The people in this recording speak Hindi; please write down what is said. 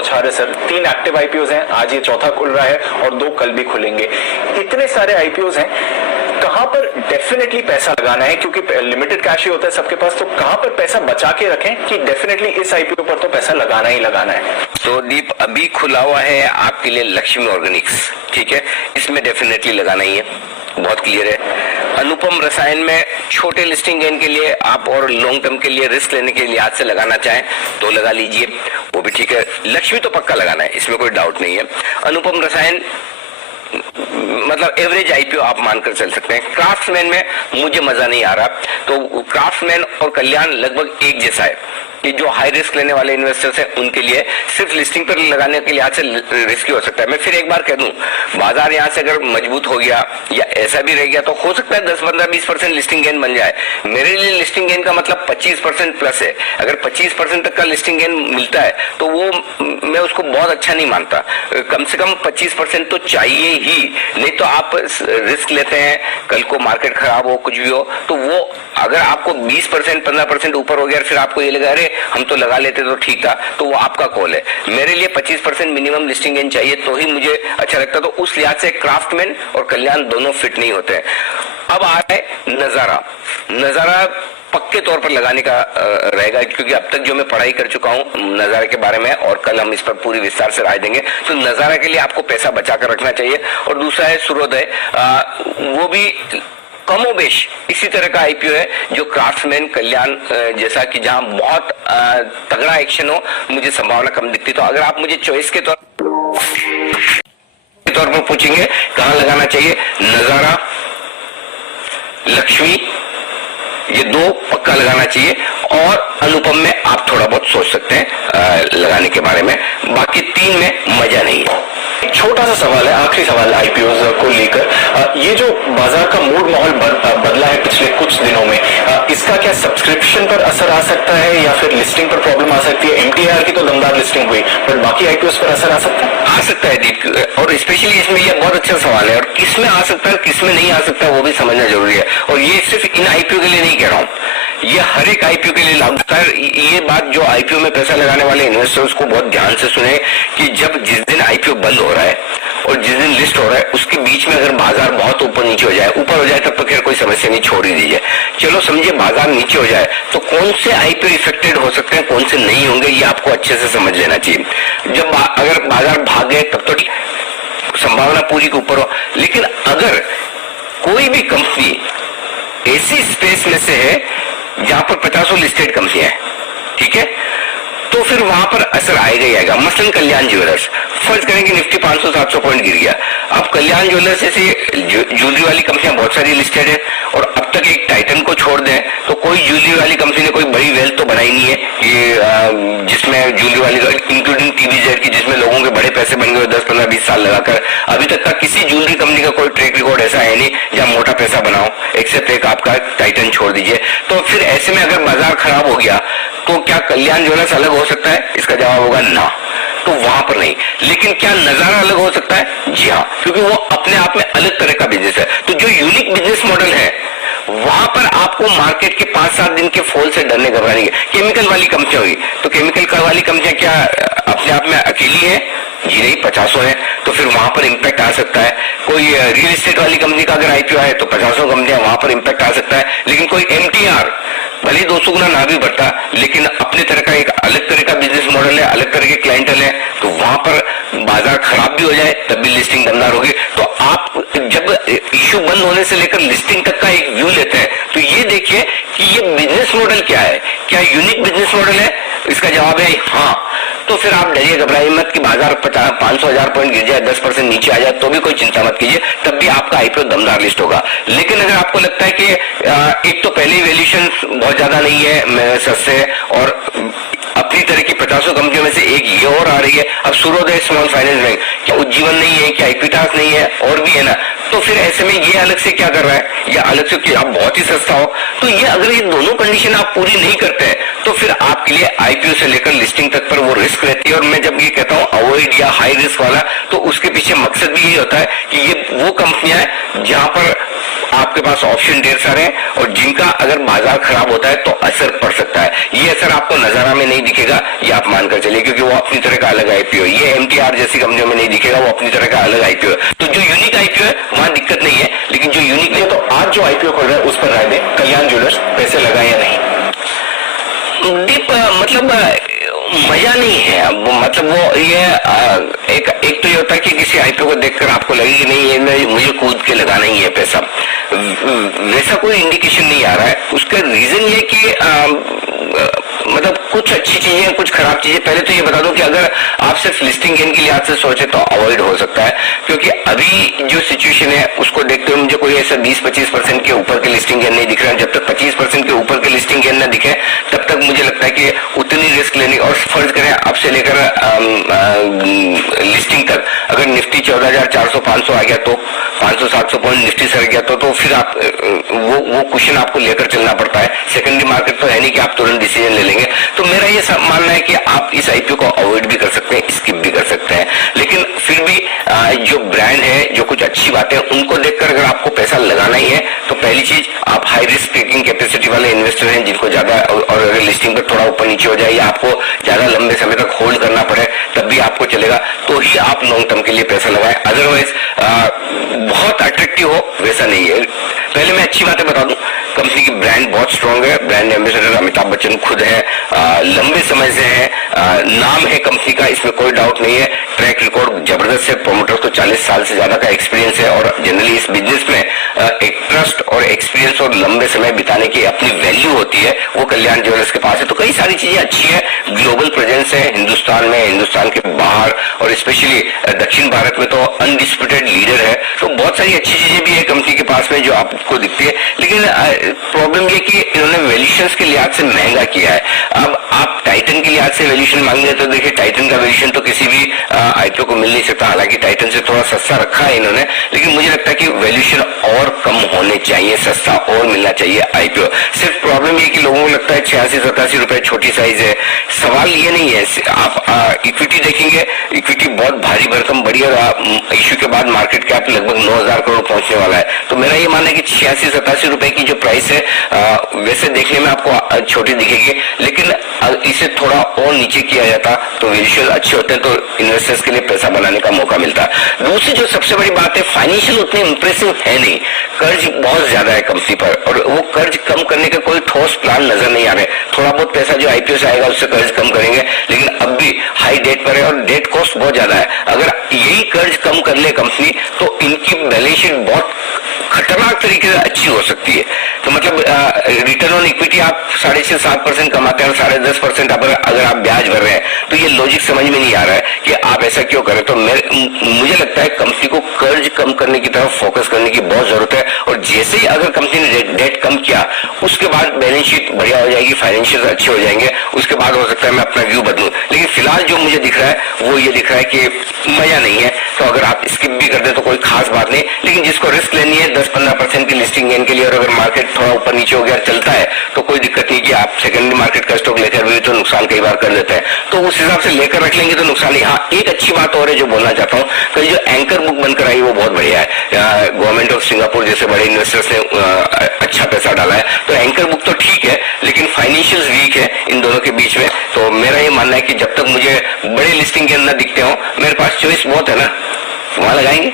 बौछार है सर। 3 एक्टिव आईपीओज हैं, आज ये चौथा खुल रहा है और 2 कल भी खुलेंगे। इतने सारे आईपीओज हैं, कहां पर डेफिनेटली पैसा लगाना है, क्योंकि लिमिटेड कैश ही होता है सबके पास, तो कहां पर पैसा बचा के रखें कि डेफिनेटली इस आईपीओ पर तो पैसा लगाना ही लगाना है। तो दीप, अभी खुला हुआ है आपके लिए लक्ष्मी ऑर्गेनिक्स, ठीक है, इसमें डेफिनेटली लगाना ही है, बहुत क्लियर है। अनुपम रसायन में छोटे लिस्टिंग गेन के लिए आप और लॉन्ग टर्म के लिए रिस्क लेने के लिए आज से लगाना चाहें तो लगा लीजिए, वो भी ठीक है। लक्ष्मी तो पक्का लगाना है, इसमें कोई डाउट नहीं है। अनुपम रसायन मतलब एवरेज आईपीओ आप मानकर चल सकते हैं। क्राफ्ट्समैन में मुझे मजा नहीं आ रहा, तो क्राफ्ट्समैन और कल्याण लगभग एक जैसा है कि जो हाई रिस्क लेने वाले इन्वेस्टर्स हैं उनके लिए सिर्फ लिस्टिंग पर लगाने के लिए आज से रिस्की हो सकता है। मैं फिर एक बार कह दूं, बाजार यहां से अगर मजबूत हो गया या ऐसा भी रह गया तो हो सकता है 10, 15, 20% लिस्टिंग गेन बन जाए। मेरे लिए लिस्टिंग गेन का मतलब 25% प्लस है। अगर 25% तक का लिस्टिंग गेन मिलता है तो वो मैं उसको बहुत अच्छा नहीं मानता। कम से कम 25% तो चाहिए ही, नहीं तो आप रिस्क लेते हैं, कल को मार्केट खराब हो, कुछ भी हो, तो वो अगर आपको 20%, 15% ऊपर हो गया फिर आपको ये लगा अरे हम तो लगा लेते तो ठीक था, तो वो आपका कॉल है। मेरे लिए 25% मिनिमम लिस्टिंग गेन चाहिए तो ही मुझे अच्छा लगता, तो उस लिहाज से क्राफ्टमैन और कल्याण दोनों फिट नहीं होते हैं। अब आ रहा है नजारा। नजारा पक्के तौर पर लगाने का रहेगा, क्योंकि अब तक जो मैं पढ़ाई कर चुका हूं नजारा के बारे में और कल हम इस पर पूरी विस्तार से राय देंगे। तो नजारा के लिए आपको पैसा बचा कर रखना चाहिए। और दूसरा है सूर्योदय, वो भी कमोबेश इसी तरह का आईपीओ है जो क्राफ्ट्समैन कल्याण जैसा कि जहां बहुत तगड़ा एक्शन हो, मुझे संभावना कम दिखती। तो अगर आप मुझे चॉइस के तौर पर पूछेंगे कहां लगाना चाहिए, नजारा, लक्ष्मी, ये 2 पक्का लगाना चाहिए। और अनुपम में आप थोड़ा बहुत सोच सकते हैं लगाने के बारे में, बाकी 3 में मजा नहीं है। छोटा सा सवाल है, आखिरी सवाल आईपीओ को लेकर, ये जो बाजार का मूड माहौल बदला है पिछले कुछ दिनों में, इसका क्या सब्सक्रिप्शन पर असर आ सकता है या फिर लिस्टिंग पर प्रॉब्लम आ सकती है? एमटीआर की तो दमदार लिस्टिंग हुई, पर बाकी आईपीओ पर असर आ सकता है? आ सकता है दीप, और स्पेशली इसमें ये बहुत अच्छा सवाल है, और किसमें आ सकता है किसमें नहीं आ सकता वो भी समझना जरूरी है। और ये सिर्फ इन आईपीओ के लिए नहीं कह रहा हूँ, ये हर एक आईपीओ के लिए लागू है। ये बात जो आईपीओ में पैसा लगाने वाले इन्वेस्टर्स को बहुत ध्यान से सुने कि जब जिस दिन आईपीओ बंद हो रहा है और जिस दिन लिस्ट हो रहा है उसके बीच में अगर बाजार बहुत ऊपर नीचे हो जाए, ऊपर हो जाए तब तो खैर कोई समस्या नहीं, छोड़ ही दीजिए। चलो समझिए बाजार नीचे हो जाए तो कौन से आईपीओ इफेक्टेड हो सकते हैं, कौन से नहीं होंगे, ये आपको अच्छे से समझ लेना चाहिए। जब अगर बाजार भाग गए तब तो संभावना पूरी के ऊपर हो, लेकिन अगर कोई भी कंपनी ऐसी स्पेस में से है जहां पर 50 लिस्टेड कंपनियां हैं, ठीक है, तो फिर वहां पर असर आएगा ही आएगा। मसलन कल्याण ज्वेलर्स, फर्ज करें कि निफ्टी 500-700 पॉइंट गिर गया, अब कल्याण ज्वेलर्स जैसे ज्वेलरी वाली कंपनियां बहुत सारी लिस्टेड है और अब तक एक टाइटन को छोड़ दें तो कोई ज्वेलरी वाली कंपनी ने कोई बड़ी वेल्थ तो बनाई नहीं है कि जिसमें ज्वेलरी वाली इंक्लूडिंग टीवीजेड की, जिसमें लोगों के बड़े पैसे बन गए 10, 15, 20 साल लगाकर। अभी तक का किसी ज्वेलरी कंपनी का कोई ट्रैक रिकॉर्ड ऐसा है नहीं जहां मोटा पैसा बनाओ, एक्सेप्ट एक आपका टाइटन छोड़ दीजिए। तो फिर ऐसे में अगर बाजार खराब हो गया तो क्या कल्याण ज्वेलर्स अलग हो सकता है? इसका जवाब होगा ना, तो वहां पर नहीं। लेकिन क्या नजारा अलग हो सकता है? जी हाँ, क्योंकि वो अपने आप में अलग तरह का बिजनेस है। तो जो यूनिक बिजनेस मॉडल है वहां पर आपको मार्केट के 5-7 दिन के फॉल से डरने घबराने की। केमिकल वाली कंपनियां हुई तो केमिकल वाली कंपनियां क्या अपने आप में अकेली है? जी नहीं, 50 है, तो फिर वहां पर इंपैक्ट आ सकता है। कोई रियल एस्टेट वाली कंपनी का अगर आईपीओ है तो 50 कंपनियां, वहां पर इंपैक्ट आ सकता है। लेकिन कोई एमटीआर भले 200 गुना ना भी बढ़ता, लेकिन अपने तरह का एक अलग तरह का बिजनेस मॉडल है, अलग तरह के क्लाइंटल है, तो वहां पर बाजार खराब भी हो जाए तब भी लिस्टिंग दमदार होगी। तो आप जब इश्यू बंद होने से लेकर लिस्टिंग तक का एक व्यू लेते हैं तो ये देखिए कि ये बिजनेस मॉडल क्या है, क्या यूनिक बिजनेस मॉडल है? इसका जवाब है हाँ। तो फिर आप डरिए घबराइए मत कि बाजार 500,000 पॉइंट गिर जाए, 10% नीचे आ जाए तो भी कोई चिंता मत कीजिए, तब भी आपका आईपीओ दमदार लिस्ट होगा। लेकिन अगर आपको लगता है कि एक तो पहले ही वैल्यूएशन बहुत ज्यादा नहीं है, सस्ते है, और अपनी तरह की 50 कंपनियों में से एक ये और आ रही है, अब सूर्योदय स्मॉल फाइनेंस बैंक, क्या उज्जीवन नहीं है, क्या इक्विटास नहीं है, और भी है ना, तो फिर ऐसे में ये अलग से क्या कर रहा है या अलग से कि आप बहुत ही सस्ता हो, तो ये अगर ये दोनों कंडीशन आप पूरी नहीं करते हैं तो तो फिर आपके लिए आईपीओ से लेकर लिस्टिंग तक पर वो रिस्क रहती है। और मैं जब ये कहता हूँ अवॉइड या हाई रिस्क वाला, तो उसके पीछे मकसद भी यही होता है कि ये वो कंपनियां हैं जहां पर आपके पास ऑप्शन ढेर सारे हैं और जिनका अगर बाजार खराब होता है तो असर पड़ सकता है। ये असर आपको नजारा में नहीं दिखेगा, ये आप मानकर चलिए, क्योंकि वो अपनी तरह का अलग आईपीओ है। ये एमटीआर जैसी कंपनियों में नहीं दिखेगा, वो अपनी तरह का अलग आईपीओ है। तो जो यूनिक आईपीओ है वहां दिक्कत नहीं है, लेकिन जो यूनिक नहीं है, तो आज जो आईपीओ खोल रहा है उस पर राय दें, कल्याण ज्वेलर्स पैसे लगाए या नहीं? दीप मतलब मजा नहीं है। अब मतलब वो ये एक तो ये होता है कि किसी आईपीओ को देखकर आपको लगे कि नहीं ये मुझे कूद के लगाना ही है पैसा, वैसा कोई इंडिकेशन नहीं आ रहा है। उसका रीजन ये कि मतलब कुछ अच्छी चीजें हैं, कुछ खराब चीजें। पहले तो ये बता दूं कि अगर आप सिर्फ लिस्टिंग गेन के लिहाज से सोचे तो अवॉइड हो सकता है, क्योंकि अभी जो सिचुएशन है उसको देखते हुए मुझे कोई ऐसा 20-25% के ऊपर के लिस्टिंग गेन नहीं दिख रहा है। जब तक 25% के ऊपर के लिस्टिंग गेन न दिखे तब तक मुझे लगता है कि उतनी रिस्क लेनी, और फर्ज करें अब से लेकर लिस्टिंग तक अगर निफ्टी 14,400-500 आ गया तो 500-700 पॉइंट निफ्टी सर गया तो फिर आप वो क्वेश्चन आपको लेकर चलना पड़ता है। सेकेंडरी मार्केट तो है नहीं कि आप तुरंत डिसीजन ले लेंगे। तो मेरा ये मानना है कि आप इस आईपीओ को अवॉइड भी कर सकते हैं, स्किप भी कर सकते हैं, लेकिन फिर भी जो ब्रांड है, जो कुछ अच्छी बातें उनको देखकर अगर आपको पैसा लगाना ही है तो पहली चीज आप हाई रिस्क टेकिंग कैपेसिटी वाले इन्वेस्टर हैं जिनको ज्यादा, और अगर लिस्टिंग पर थोड़ा ऊपर नीचे हो जाए या आपको ज्यादा लंबे समय तक होल्ड करना पड़े तब भी आपको चलेगा, तो ही आप लॉन्ग टर्म के लिए पैसा लगाएं। अदरवाइज बहुत अट्रैक्टिव हो वैसा नहीं है। पहले मैं अच्छी बातें बता दूं, कंपनी की ब्रांड बहुत स्ट्रांग है, ब्रांड एम्बेसडर अमिताभ बच्चन खुद है, लंबे समय से है, नाम है कंपनी का, इसमें कोई डाउट नहीं है। ट्रैक रिकॉर्ड जबरदस्त है, प्रोमोटर तो 40 साल से ज्यादा का एक्सपीरियंस है, और जनरली इस बिजनेस में एक ट्रस्ट और एक्सपीरियंस और लंबे समय बिताने की अपनी वैल्यू होती है, वो कल्याण ज्वेलर्स के पास है। तो कई सारी चीजें अच्छी है, ग्लोबल प्रेजेंस है हिंदुस्तान में, हिंदुस्तान के बाहर, और स्पेशली दक्षिण भारत में तो अनडिस्प्यूटेड लीडर है। तो बहुत सारी अच्छी चीजें भी है कंपनी के पास में जो आपको दिखती है, लेकिन प्रॉब्लम ये कि इन्होंने वैल्यूएशंस के लिहाज से महंगा किया है। अब आप टाइटन के लिहाज से वैल्यूएशन मांगे तो देखिए टाइटन का वैल्यूएशन तो किसी भी आईपीओ को मिल नहीं सकता, हालांकि टाइटन से थोड़ा सस्ता रखा है इन्होंने, लेकिन मुझे लगता है कि वैल्यूएशन और कम होने चाहिए, सस्ता और मिलना चाहिए आईपीओ। सिर्फ प्रॉब्लम ये कि लोगों को लगता है 86-87 रुपए छोटी साइज है। सवाल ये नहीं है, आप इक्विटी देखेंगे, इक्विटी बहुत भारी भरकम बड़ी, और इश्यू के बाद मार्केट कैप लगभग 9,000 करोड़ पहुंचने वाला है। तो मेरा ये मानना है कि 86-87 रुपए की जो प्राइस है वैसे देखने में आपको छोटी दिखेगी, लेकिन इसे थोड़ा और नीचे किया जाता तो वैल्यूएशन अच्छे होते हैं, तो इन्वेस्टर्स के लिए पैसा बनाने का मौका मिलता है। दूसरी जो सबसे बड़ी बात है, फाइनेंशियल उतने इंप्रेसिव है नहीं, कर्ज बहुत ज्यादा है कंपनी पर, और वो कर्ज कम करने के कोई ठोस प्लान नजर नहीं आ रहे। थोड़ा बहुत पैसा जो आईपीओ से आएगा उससे कर्ज कम करेंगे, लेकिन अब भी हाई डेट पर है और डेट कॉस्ट बहुत ज्यादा है। अगर यही कर्ज कम कर ले कंपनी तो इनकी बैलेंस शीट बहुत खतरनाक तरीके से अच्छी हो सकती है। तो मतलब रिटर्न ऑन इक्विटी आप 6.5-7% कमाते हैं और 10.5% अगर आप ब्याज भर रहे हैं, तो ये लॉजिक समझ में नहीं आ रहा है कि आप ऐसा क्यों करें। तो मुझे लगता है कंपनी को कर्ज कम करने की तरफ फोकस करने की बहुत जरूरत है, और जैसे ही अगर कंपनी ने डेट कम किया उसके बाद बैलेंस शीट बढ़िया हो जाएगी, फाइनेंशियल अच्छे हो जाएंगे, उसके बाद हो सकता है मैं अपना व्यू बदलूं। लेकिन फिलहाल जो मुझे दिख रहा है वो ये दिख रहा है कि मजा नहीं है। तो अगर आप स्किप भी कर दें तो कोई खास बात नहीं, लेकिन जिसको रिस्क लेनी है 10-15% की लिस्टिंग गेन के लिए, और अगर मार्केट थोड़ा ऊपर नीचे हो गया चलता है तो कोई दिक्कत नहीं कि आप सेकेंडरी मार्केट का स्टॉक लेकर भी तो नुकसान कई बार कर देते हैं, तो उस हिसाब से लेकर रख लेंगे तो नुकसान नहीं। हाँ, एक अच्छी बात और है जो बोलना चाहता हूँ, कल जो एंकर बुक बनकर आई वो बहुत बढ़िया है। गवर्नमेंट ऑफ सिंगापुर जैसे बड़े इन्वेस्टर्स ने अच्छा पैसा डाला है, तो एंकर बुक तो ठीक है, लेकिन फाइनेंशियल वीक है इन दोनों के बीच में। तो मेरा ये मानना है कि जब तक मुझे बड़े लिस्टिंग गेन न दिखते हो, मेरे पास चॉइस बहुत है ना, वहां लगाएंगे।